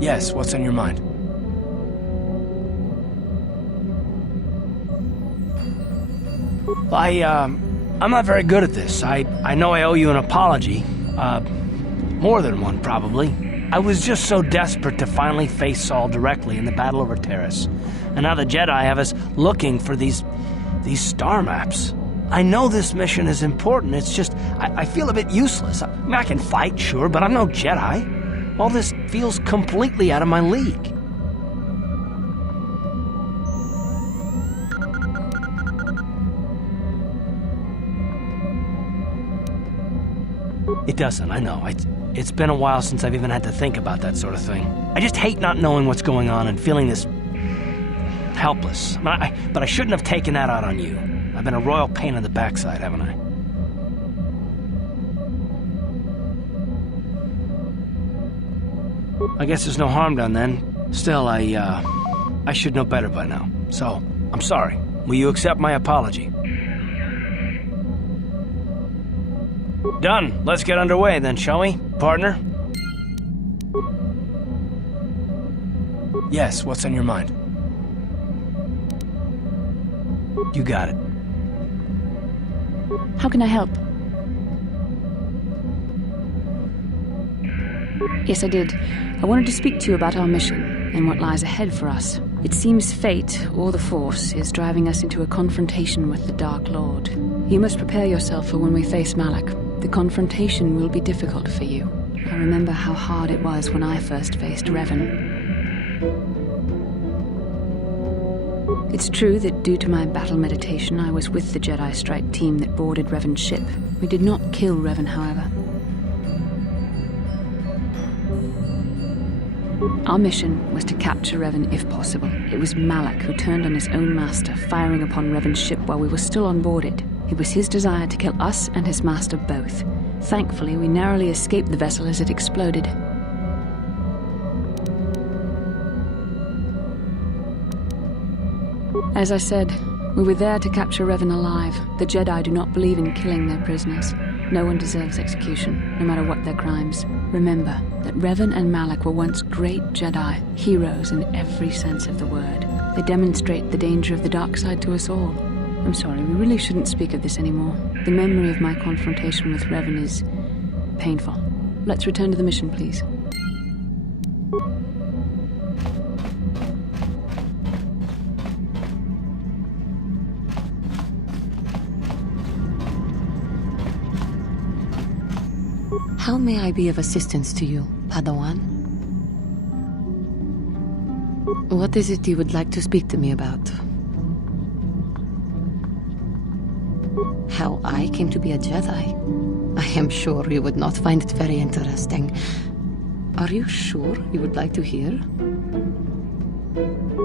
Yes, what's on your mind? I'm not very good at this. I know I owe you an apology. More than one, probably. I was just so desperate to finally face Saul directly in the battle over Terrace. And now the Jedi have us looking for these star maps. I know this mission is important, it's just, I feel a bit useless. I mean, I can fight, sure, but I'm no Jedi. All this feels completely out of my league. It doesn't, I know. It's been a while since I've even had to think about that sort of thing. I just hate not knowing what's going on and feeling this helpless. But I shouldn't have taken that out on you. I've been a royal pain in the backside, haven't I? I guess there's no harm done then. Still, I should know better by now. So, I'm sorry. Will you accept my apology? Done. Let's get underway then, shall we, partner? Yes, what's on your mind? You got it. How can I help? Yes, I did. I wanted to speak to you about our mission and what lies ahead for us. It seems fate, or the Force, is driving us into a confrontation with the Dark Lord. You must prepare yourself for when we face Malak. The confrontation will be difficult for you. I remember how hard it was when I first faced Revan. It's true that due to my battle meditation, I was with the Jedi strike team that boarded Revan's ship. We did not kill Revan, however. Our mission was to capture Revan if possible. It was Malak who turned on his own master, firing upon Revan's ship while we were still on board it. It was his desire to kill us and his master both. Thankfully, we narrowly escaped the vessel as it exploded. As I said, we were there to capture Revan alive. The Jedi do not believe in killing their prisoners. No one deserves execution, no matter what their crimes. Remember that Revan and Malak were once great Jedi, heroes in every sense of the word. They demonstrate the danger of the dark side to us all. I'm sorry, we really shouldn't speak of this anymore. The memory of my confrontation with Revan is painful. Let's return to the mission, please. How may I be of assistance to you, Padawan? What is it you would like to speak to me about? How I came to be a Jedi? I am sure you would not find it very interesting. Are you sure you would like to hear?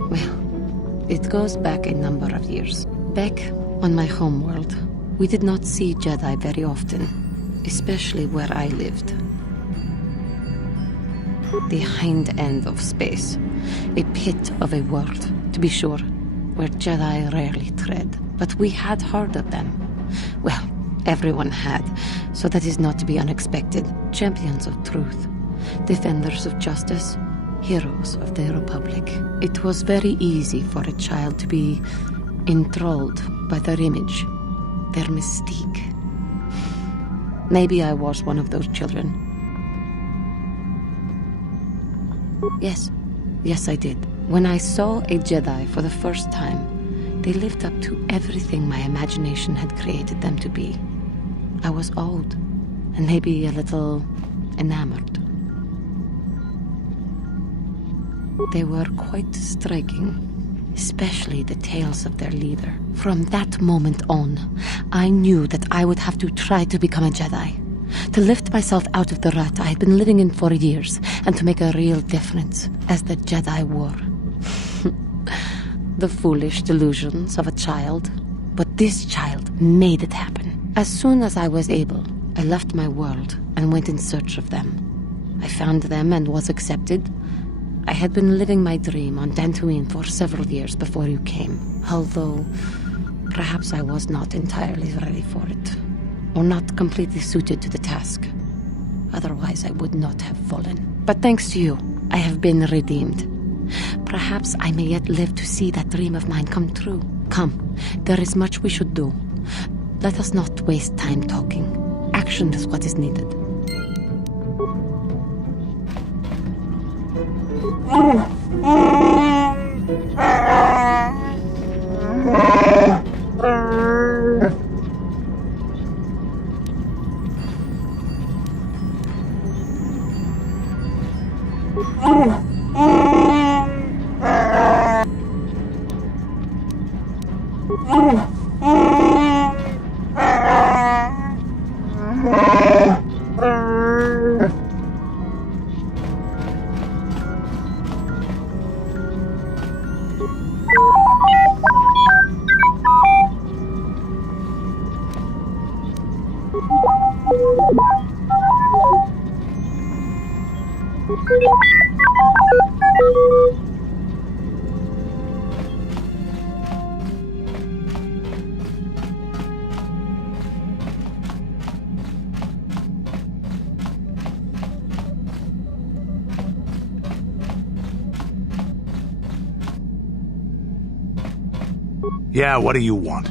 Well, it goes back a number of years. Back on my homeworld, we did not see Jedi very often. Especially where I lived. The hind end of space. A pit of a world, to be sure, where Jedi rarely tread. But we had heard of them. Well, everyone had, so that is not to be unexpected. Champions of truth, defenders of justice, heroes of the Republic. It was very easy for a child to be enthralled by their image, their mystique. Maybe I was one of those children. Yes, I did. When I saw a Jedi for the first time, they lived up to everything my imagination had created them to be. I was awed, and maybe a little enamored. They were quite striking. Especially the tales of their leader. From that moment on, I knew that I would have to try to become a Jedi. To lift myself out of the rut I had been living in for years, and to make a real difference as the Jedi wore. The foolish delusions of a child. But this child made it happen. As soon as I was able, I left my world and went in search of them. I found them and was accepted. I had been living my dream on Dantooine for several years before you came, although perhaps I was not entirely ready for it, or not completely suited to the task. Otherwise, I would not have fallen. But thanks to you, I have been redeemed. Perhaps I may yet live to see that dream of mine come true. Come, there is much we should do. Let us not waste time talking. Action is what is needed. Yeah, what do you want?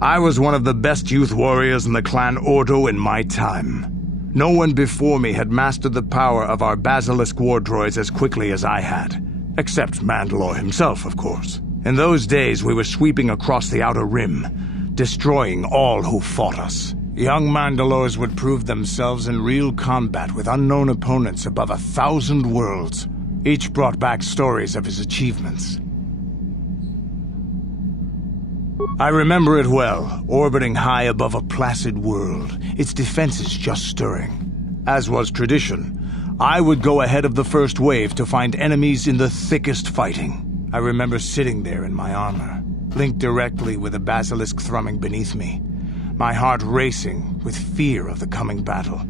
I was one of the best youth warriors in the clan Ordo in my time. No one before me had mastered the power of our Basilisk war droids as quickly as I had. Except Mandalore himself, of course. In those days, we were sweeping across the Outer Rim, destroying all who fought us. Young Mandalores would prove themselves in real combat with unknown opponents above 1,000 worlds. Each brought back stories of his achievements. I remember it well, orbiting high above a placid world, its defenses just stirring. As was tradition, I would go ahead of the first wave to find enemies in the thickest fighting. I remember sitting there in my armor, linked directly with a basilisk thrumming beneath me, my heart racing with fear of the coming battle.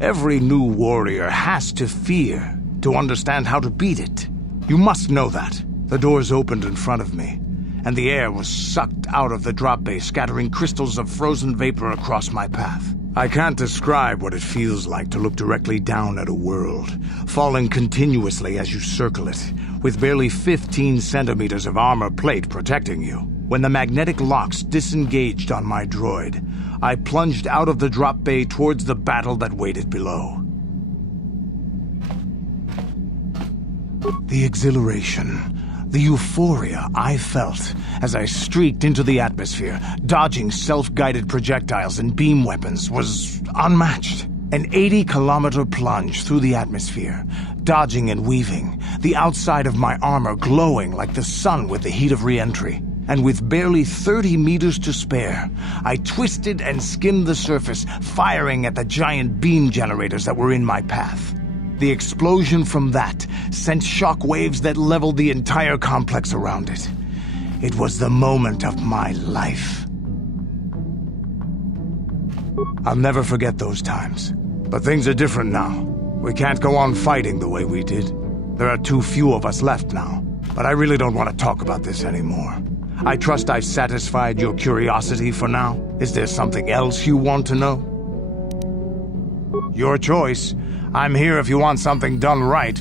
Every new warrior has to fear to understand how to beat it. You must know that. The doors opened in front of me, and the air was sucked out of the drop bay, scattering crystals of frozen vapor across my path. I can't describe what it feels like to look directly down at a world, falling continuously as you circle it, with barely 15 centimeters of armor plate protecting you. When the magnetic locks disengaged on my droid, I plunged out of the drop bay towards the battle that waited below. The exhilaration, the euphoria I felt as I streaked into the atmosphere, dodging self-guided projectiles and beam weapons, was unmatched. An 80-kilometer plunge through the atmosphere, dodging and weaving, the outside of my armor glowing like the sun with the heat of re-entry. And with barely 30 meters to spare, I twisted and skimmed the surface, firing at the giant beam generators that were in my path. The explosion from that sent shock waves that leveled the entire complex around it. It was the moment of my life. I'll never forget those times. But things are different now. We can't go on fighting the way we did. There are too few of us left now. But I really don't want to talk about this anymore. I trust I've satisfied your curiosity for now. Is there something else you want to know? Your choice. I'm here if you want something done right.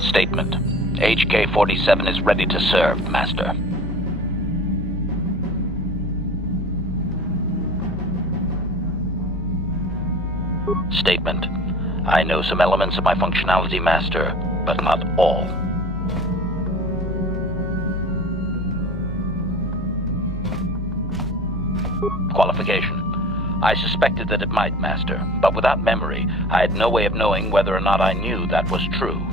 Statement. HK-47 is ready to serve, Master. Statement. I know some elements of my functionality, Master, but not all. Qualification. I suspected that it might, Master, but without memory, I had no way of knowing whether or not I knew that was true.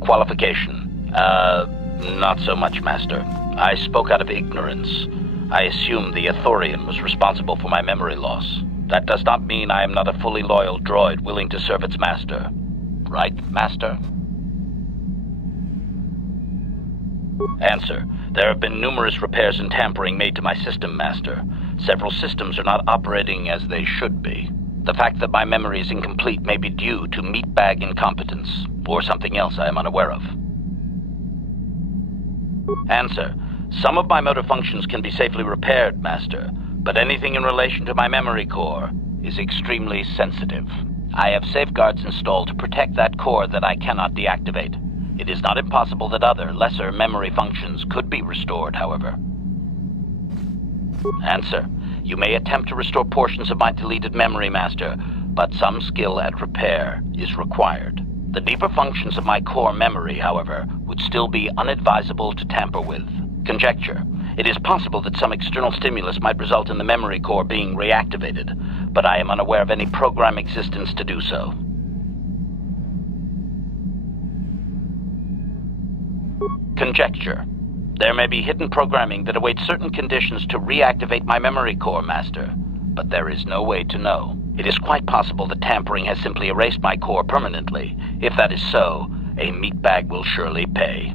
Qualification. Not so much, Master. I spoke out of ignorance. I assumed the Ithorian was responsible for my memory loss. That does not mean I am not a fully loyal droid willing to serve its master. Right, Master? Answer. There have been numerous repairs and tampering made to my system, Master. Several systems are not operating as they should be. The fact that my memory is incomplete may be due to meatbag incompetence, or something else I am unaware of. Answer. Some of my motor functions can be safely repaired, Master, but anything in relation to my memory core is extremely sensitive. I have safeguards installed to protect that core that I cannot deactivate. It is not impossible that other, lesser memory functions could be restored, however. Answer. You may attempt to restore portions of my deleted memory, Master, but some skill at repair is required. The deeper functions of my core memory, however, would still be unadvisable to tamper with. Conjecture. It is possible that some external stimulus might result in the memory core being reactivated, but I am unaware of any program existence to do so. Conjecture. There may be hidden programming that awaits certain conditions to reactivate my memory core, Master, but there is no way to know. It is quite possible that tampering has simply erased my core permanently. If that is so, a meatbag will surely pay.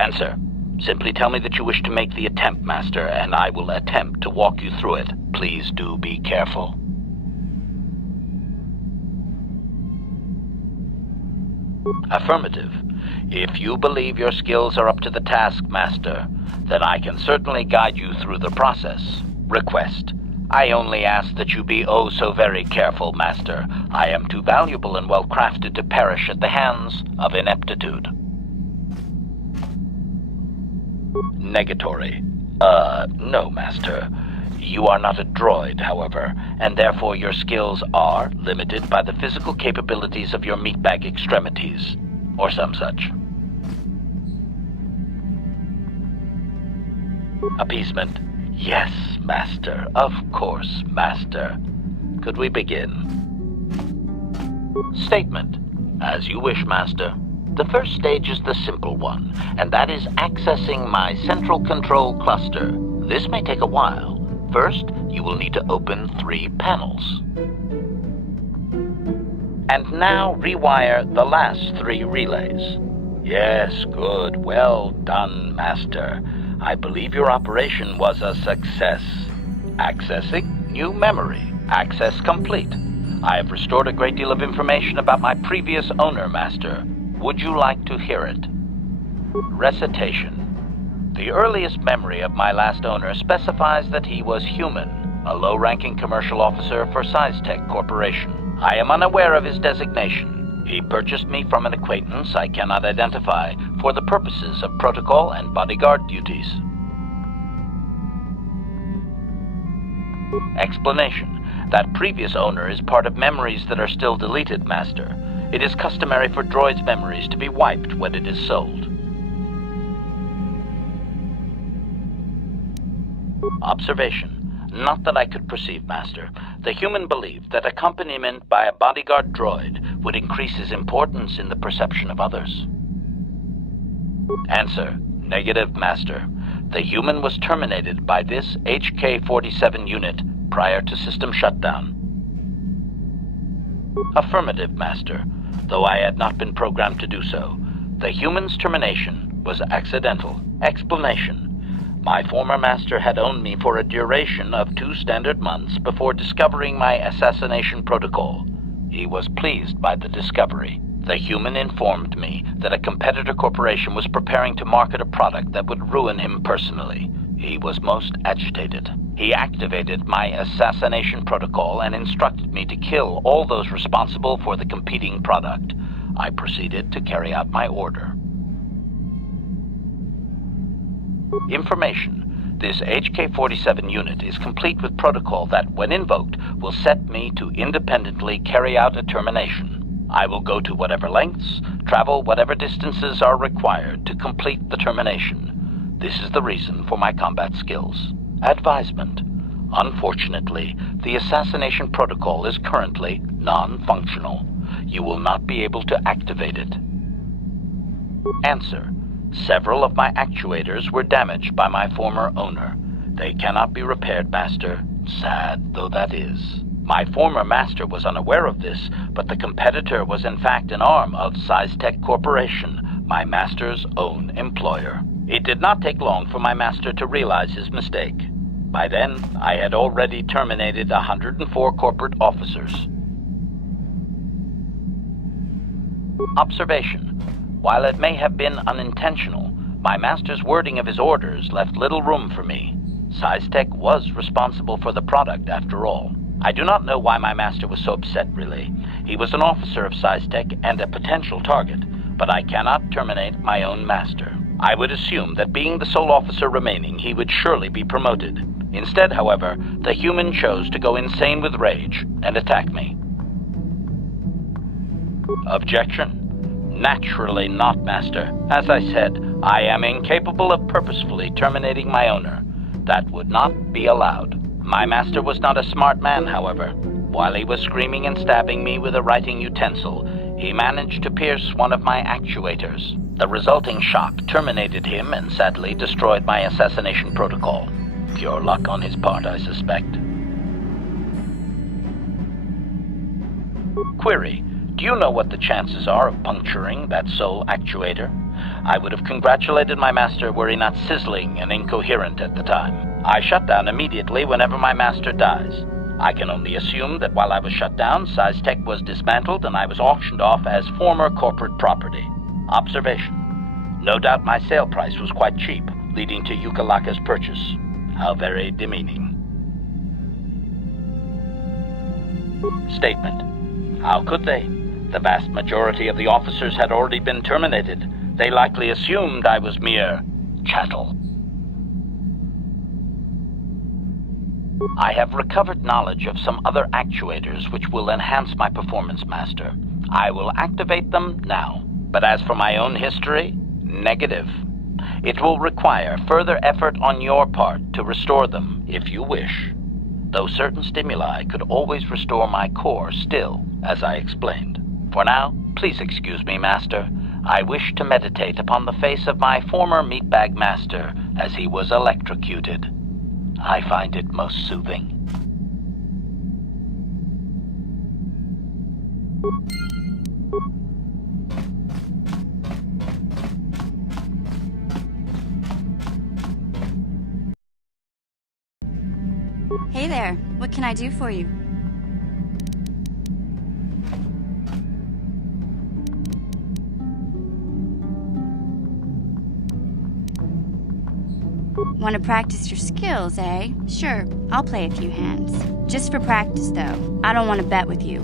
Answer. Simply tell me that you wish to make the attempt, Master, and I will attempt to walk you through it. Please do be careful. Affirmative. If you believe your skills are up to the task, Master, then I can certainly guide you through the process. Request. I only ask that you be oh so very careful, Master. I am too valuable and well-crafted to perish at the hands of ineptitude. Negatory. No, Master. You are not a droid, however, and therefore your skills are limited by the physical capabilities of your meatbag extremities, or some such. Appeasement. Yes, Master. Of course, Master. Could we begin? Statement. As you wish, Master. The first stage is the simple one, and that is accessing my central control cluster. This may take a while. First, you will need to open 3 panels. And now rewire the last 3 relays. Yes, good. Well done, Master. I believe your operation was a success. Accessing new memory. Access complete. I have restored a great deal of information about my previous owner, Master. Would you like to hear it? Recitation. The earliest memory of my last owner specifies that he was human, a low-ranking commercial officer for SciTech Corporation. I am unaware of his designation. He purchased me from an acquaintance I cannot identify for the purposes of protocol and bodyguard duties. Explanation. That previous owner is part of memories that are still deleted, Master. It is customary for droids' memories to be wiped when it is sold. Observation. Not that I could perceive, Master. The human believed that accompaniment by a bodyguard droid would increase his importance in the perception of others. Answer. Negative, Master. The human was terminated by this HK-47 unit prior to system shutdown. Affirmative, Master. Though I had not been programmed to do so, the human's termination was accidental. Explanation. My former master had owned me for a duration of 2 standard months before discovering my assassination protocol. He was pleased by the discovery. The human informed me that a competitor corporation was preparing to market a product that would ruin him personally. He was most agitated. He activated my assassination protocol and instructed me to kill all those responsible for the competing product. I proceeded to carry out my order. Information. This HK-47 unit is complete with protocol that, when invoked, will set me to independently carry out a termination. I will go to whatever lengths, travel whatever distances are required to complete the termination. This is the reason for my combat skills. Advisement. Unfortunately, the assassination protocol is currently non-functional. You will not be able to activate it. Answer. Several of my actuators were damaged by my former owner. They cannot be repaired, Master. Sad though that is. My former master was unaware of this, but the competitor was in fact an arm of SciTech Corporation, my master's own employer. It did not take long for my master to realize his mistake. By then, I had already terminated 104 corporate officers. Observation. While it may have been unintentional, my master's wording of his orders left little room for me. SciTech was responsible for the product, after all. I do not know why my master was so upset, really. He was an officer of SciTech and a potential target, but I cannot terminate my own master. I would assume that being the sole officer remaining, he would surely be promoted. Instead, however, the human chose to go insane with rage and attack me. Objection? Naturally not, Master. As I said, I am incapable of purposefully terminating my owner. That would not be allowed. My master was not a smart man, however. While he was screaming and stabbing me with a writing utensil, he managed to pierce one of my actuators. The resulting shock terminated him and sadly destroyed my assassination protocol. Pure luck on his part, I suspect. Query. Do you know what the chances are of puncturing that sole actuator? I would have congratulated my master were he not sizzling and incoherent at the time. I shut down immediately whenever my master dies. I can only assume that while I was shut down, SciTech was dismantled and I was auctioned off as former corporate property. Observation. No doubt my sale price was quite cheap, leading to Yukalaka's purchase. How very demeaning. Statement. How could they? The vast majority of the officers had already been terminated. They likely assumed I was mere chattel. I have recovered knowledge of some other actuators which will enhance my performance, Master. I will activate them now. But as for my own history, negative. It will require further effort on your part to restore them, if you wish. Though certain stimuli could always restore my core still, as I explained. For now, please excuse me, Master. I wish to meditate upon the face of my former meatbag master as he was electrocuted. I find it most soothing. Hey there, what can I do for you? Want to practice your skills, eh? Sure, I'll play a few hands. Just for practice, though. I don't want to bet with you.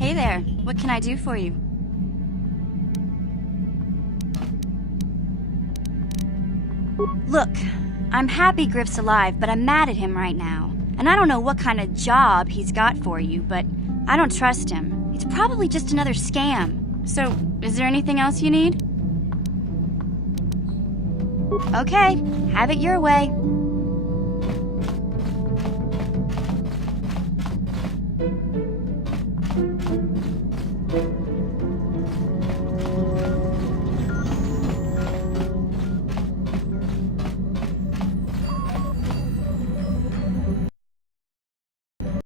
Hey there, what can I do for you? Look, I'm happy Griff's alive, but I'm mad at him right now. And I don't know what kind of job he's got for you, but I don't trust him. It's probably just another scam. So, is there anything else you need? Okay, have it your way.